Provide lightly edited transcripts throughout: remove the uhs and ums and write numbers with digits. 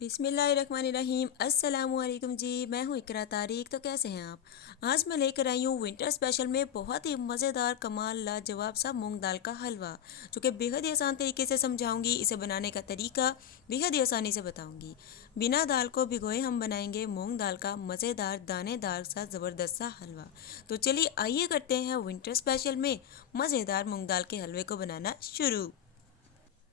बिस्मिल्लाहिर्रहमानिर्रहीम। अस्सलामुअलैकुम जी, मैं हूँ इकरा तारिक। तो कैसे हैं आप? आज मैं लेकर आई हूँ विंटर स्पेशल में बहुत ही मज़ेदार कमाल लाजवाब सा मूंग दाल का हलवा, जो कि बेहद ही आसान तरीके से समझाऊंगी। इसे बनाने का तरीका बेहद ही आसानी से बताऊंगी। बिना दाल को भिगोए हम बनाएंगे मूंग दाल का मज़ेदार दानेदार सा ज़बरदस्त सा हलवा। तो चलिए आइए करते हैं विंटर स्पेशल में मज़ेदार मूंग दाल के हलवे को बनाना शुरू।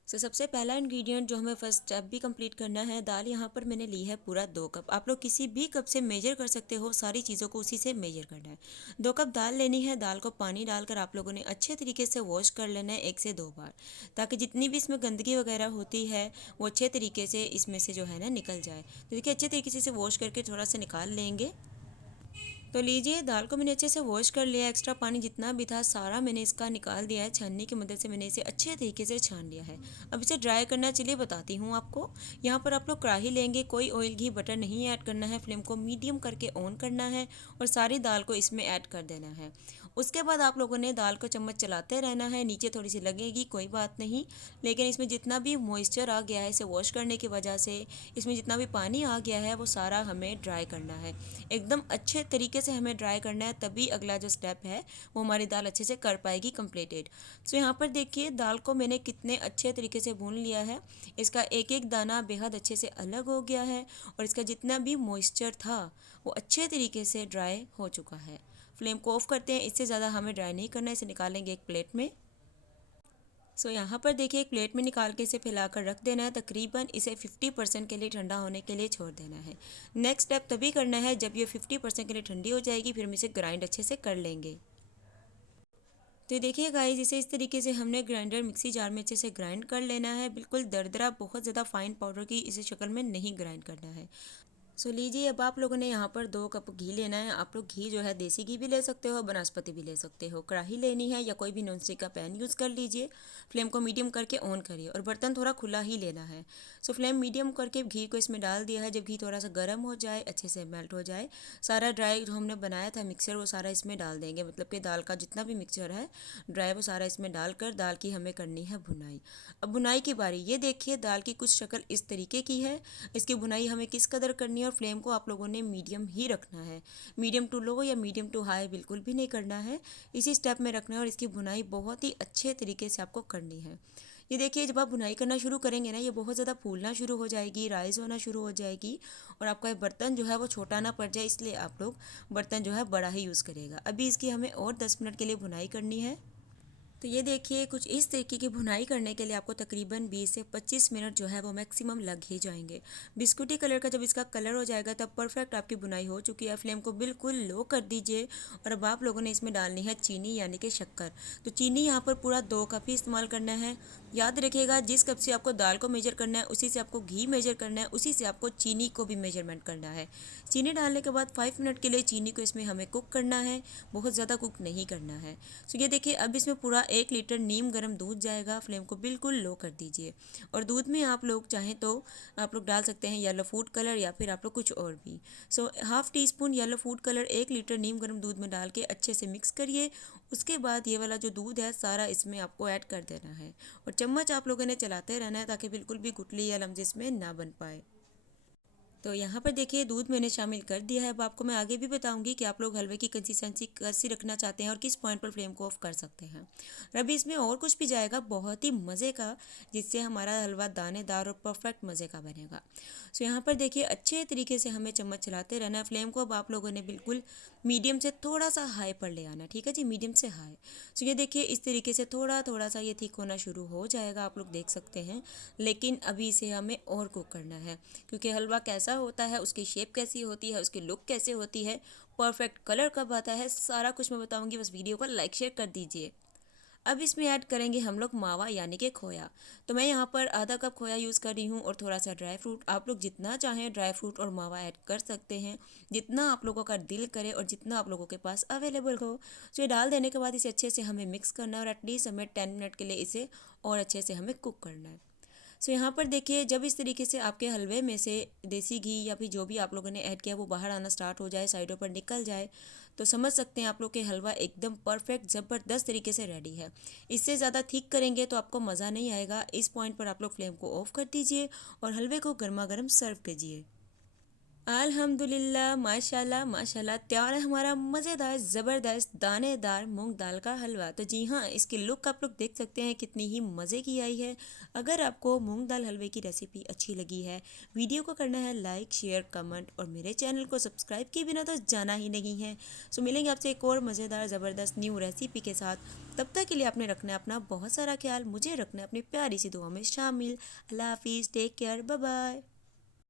सबसे पहला इंग्रेडिएंट जो हमें फर्स्ट स्टेप भी कंप्लीट करना है, दाल यहाँ पर मैंने ली है पूरा 2 कप। आप लोग किसी भी कप से मेजर कर सकते हो, सारी चीज़ों को उसी से मेजर करना है। 2 कप दाल लेनी है। दाल को पानी डालकर आप लोगों ने अच्छे तरीके से वॉश कर लेना है 1 से 2 बार, ताकि जितनी भी इसमें गंदगी वगैरह होती है वो अच्छे तरीके से इसमें से जो है ना निकल जाए। तो देखिए अच्छे तरीके से इसे वॉश करके थोड़ा सा निकाल लेंगे। तो लीजिए दाल को मैंने अच्छे से वॉश कर लिया। एक्स्ट्रा पानी जितना भी था सारा मैंने इसका निकाल दिया है। छाननी की मदद से मैंने इसे अच्छे तरीके से छान लिया है। अब इसे ड्राई करना चलिए बताती हूँ आपको। यहाँ पर आप लोग कढ़ाई लेंगे, कोई ऑयल घी बटर नहीं ऐड करना है। फ्लेम को मीडियम करके ऑन करना है और सारी दाल को इसमें ऐड कर देना है। उसके बाद आप लोगों ने दाल को चम्मच चलाते रहना है। नीचे थोड़ी सी लगेगी कोई बात नहीं, लेकिन इसमें जितना भी मॉइस्चर आ गया है इसे वॉश करने की वजह से, इसमें जितना भी पानी आ गया है वो सारा हमें ड्राई करना है। एकदम अच्छे तरीके से हमें ड्राई करना है, तभी अगला जो स्टेप है वो हमारी दाल अच्छे से कर पाएगी कंप्लीटेड। यहाँ पर देखिए दाल को मैंने कितने अच्छे तरीके से भून लिया है। इसका एक एक दाना बेहद अच्छे से अलग हो गया है और इसका जितना भी मॉइस्चर था वो अच्छे तरीके से ड्राई हो चुका है। फ्लेम को ऑफ करते हैं, इससे ज़्यादा हमें ड्राई नहीं करना है। इसे निकालेंगे एक प्लेट में। यहाँ पर देखिए एक प्लेट में निकाल के इसे फैलाकर रख देना है। तकरीबन इसे 50% के लिए ठंडा होने के लिए छोड़ देना है। नेक्स्ट स्टेप तभी करना है जब ये 50% के लिए ठंडी हो जाएगी, फिर हम इसे ग्राइंड अच्छे से कर लेंगे। तो ये देखिए गाइस, इसे इस तरीके से हमने ग्राइंडर मिक्सी जार में अच्छे से ग्राइंड कर लेना है। बिल्कुल दरदरा, बहुत ज़्यादा फाइन पाउडर की इसे शक्ल में नहीं ग्राइंड करना है। लीजिए अब आप लोगों ने यहाँ पर 2 कप घी लेना है। आप लोग घी जो है देसी घी भी ले सकते हो, बनस्पति भी ले सकते हो। कढ़ाई लेनी है या कोई भी नॉन स्टिक का पैन यूज़ कर लीजिए। फ्लेम को मीडियम करके ऑन करिए और बर्तन थोड़ा खुला ही लेना है। फ्लेम मीडियम करके घी को इसमें डाल दिया है। जब घी थोड़ा सा गर्म हो जाए, अच्छे से मेल्ट हो जाए, सारा ड्राई जो हमने बनाया था मिक्सर वो सारा इसमें डाल देंगे। मतलब कि दाल का जितना भी मिक्सचर है ड्राई वो सारा इसमें डालकर दाल की हमें करनी है भुनाई। अब भुनाई की बारी, ये देखिए दाल की कुछ शक्ल इस तरीके की है। इसकी भुनाई हमें किस कदर करनी है, और फ्लेम को आप लोगों ने मीडियम ही रखना है। मीडियम टू लो या मीडियम टू हाई बिल्कुल भी नहीं करना है, इसी स्टेप में रखना है। और इसकी भुनाई बहुत ही अच्छे तरीके से आपको करनी है। ये देखिए जब आप भुनाई करना शुरू करेंगे ना, ये बहुत ज़्यादा फूलना शुरू हो जाएगी, राइज होना शुरू हो जाएगी, और आपका बर्तन जो है वो छोटा ना पड़ जाए, इसलिए आप लोग बर्तन जो है बड़ा ही यूज़ करेगा। अभी इसकी हमें और 10 मिनट के लिए भुनाई करनी है। तो ये देखिए कुछ इस तरीके की भुनाई करने के लिए आपको तकरीबन 20 से 25 मिनट जो है वो मैक्सिमम लग ही जाएंगे। बिस्कुटी कलर का जब इसका कलर हो जाएगा तब परफेक्ट आपकी भुनाई हो चुकी है। फ्लेम को बिल्कुल लो कर दीजिए और अब आप लोगों ने इसमें डालनी है चीनी यानी कि शक्कर। तो चीनी यहाँ पर पूरा 2 कप ही इस्तेमाल करना है। याद रखिएगा जिस कप से आपको दाल को मेजर करना है उसी से आपको घी मेजर करना है, उसी से आपको चीनी को भी मेजरमेंट करना है। चीनी डालने के बाद 5 मिनट के लिए चीनी को इसमें हमें कुक करना है, बहुत ज़्यादा कुक नहीं करना है। ये देखिए अब इसमें पूरा 1 लीटर नीम गर्म दूध जाएगा। फ्लेम को बिल्कुल लो कर दीजिए और दूध में आप लोग चाहें तो आप लोग डाल सकते हैं येलो फूड कलर या फिर आप लोग कुछ और भी। Half teaspoon yellow food colour 1 litre नीम गर्म दूध में डाल के अच्छे से मिक्स करिए। उसके बाद ये वाला जो दूध है सारा इसमें आपको ऐड कर देना है और चम्मच आप लोगों ने चलाते रहना है ताकि बिल्कुल भी गुठली या लम्स इसमें ना बन पाए। तो यहाँ पर देखिए दूध मैंने शामिल कर दिया है। अब आपको मैं आगे भी बताऊंगी कि आप लोग हलवे की कंसिस्टेंसी कैसी रखना चाहते हैं और किस पॉइंट पर फ्लेम को ऑफ कर सकते हैं। और अभी इसमें और कुछ भी जाएगा बहुत ही मज़े का, जिससे हमारा हलवा दानेदार और परफेक्ट मज़े का बनेगा। यहाँ पर देखिए अच्छे तरीके से हमें चम्मच चलाते रहना है। फ्लेम को अब आप लोगों ने बिल्कुल मीडियम से थोड़ा सा हाई पर ले आना, ठीक है जी, मीडियम से हाई। ये देखिए इस तरीके से थोड़ा थोड़ा सा ये थिक होना शुरू हो जाएगा, आप लोग देख सकते हैं। लेकिन अभी इसे हमें और कुक करना है, क्योंकि हलवा कैसा होता है, उसकी शेप कैसी होती है, उसकी लुक कैसे होती है, परफेक्ट कलर कब आता है, सारा कुछ मैं बताऊंगी। बस वीडियो को लाइक शेयर कर दीजिए। अब इसमें ऐड करेंगे हम लोग मावा यानी कि खोया। तो मैं यहाँ पर आधा कप खोया यूज़ कर रही हूँ और थोड़ा सा ड्राई फ्रूट। आप लोग जितना चाहें ड्राई फ्रूट और मावा ऐड कर सकते हैं, जितना आप लोगों का दिल करे और जितना आप लोगों के पास अवेलेबल हो। ये डाल देने के बाद इसे अच्छे से हमें मिक्स करना है और एटलीस्ट हमें 10 मिनट के लिए इसे और अच्छे से हमें कुक करना है। यहाँ पर देखिए जब इस तरीके से आपके हलवे में से देसी घी या फिर जो भी आप लोगों ने ऐड किया वो बाहर आना स्टार्ट हो जाए, साइडों पर निकल जाए, तो समझ सकते हैं आप लोग के हलवा एकदम परफेक्ट ज़बरदस्त तरीके से रेडी है। इससे ज़्यादा थिक करेंगे तो आपको मज़ा नहीं आएगा। इस पॉइंट पर आप लोग फ्लेम को ऑफ कर दीजिए और हलवे को गर्मा गर्म सर्व कीजिए। अल्हम्दुलिल्लाह, माशाल्लाह माशाल्लाह, तैयार है हमारा मज़ेदार ज़बरदस्त दानेदार मूंग दाल का हलवा। तो जी हाँ, इसकी लुक आप लोग देख सकते हैं कितनी ही मज़े की आई है। अगर आपको मूंग दाल हलवे की रेसिपी अच्छी लगी है, वीडियो को करना है लाइक शेयर कमेंट और मेरे चैनल को सब्सक्राइब किए बिना तो जाना ही नहीं है। सो मिलेंगे आपसे एक और मज़ेदार ज़बरदस्त न्यू रेसिपी के साथ। तब तक के लिए आपने रखना है अपना बहुत सारा ख्याल, मुझे रखना है अपनी प्यारी सी दुआ में शामिल। अल्लाह हाफिज़, टेक केयर, बाय बाय।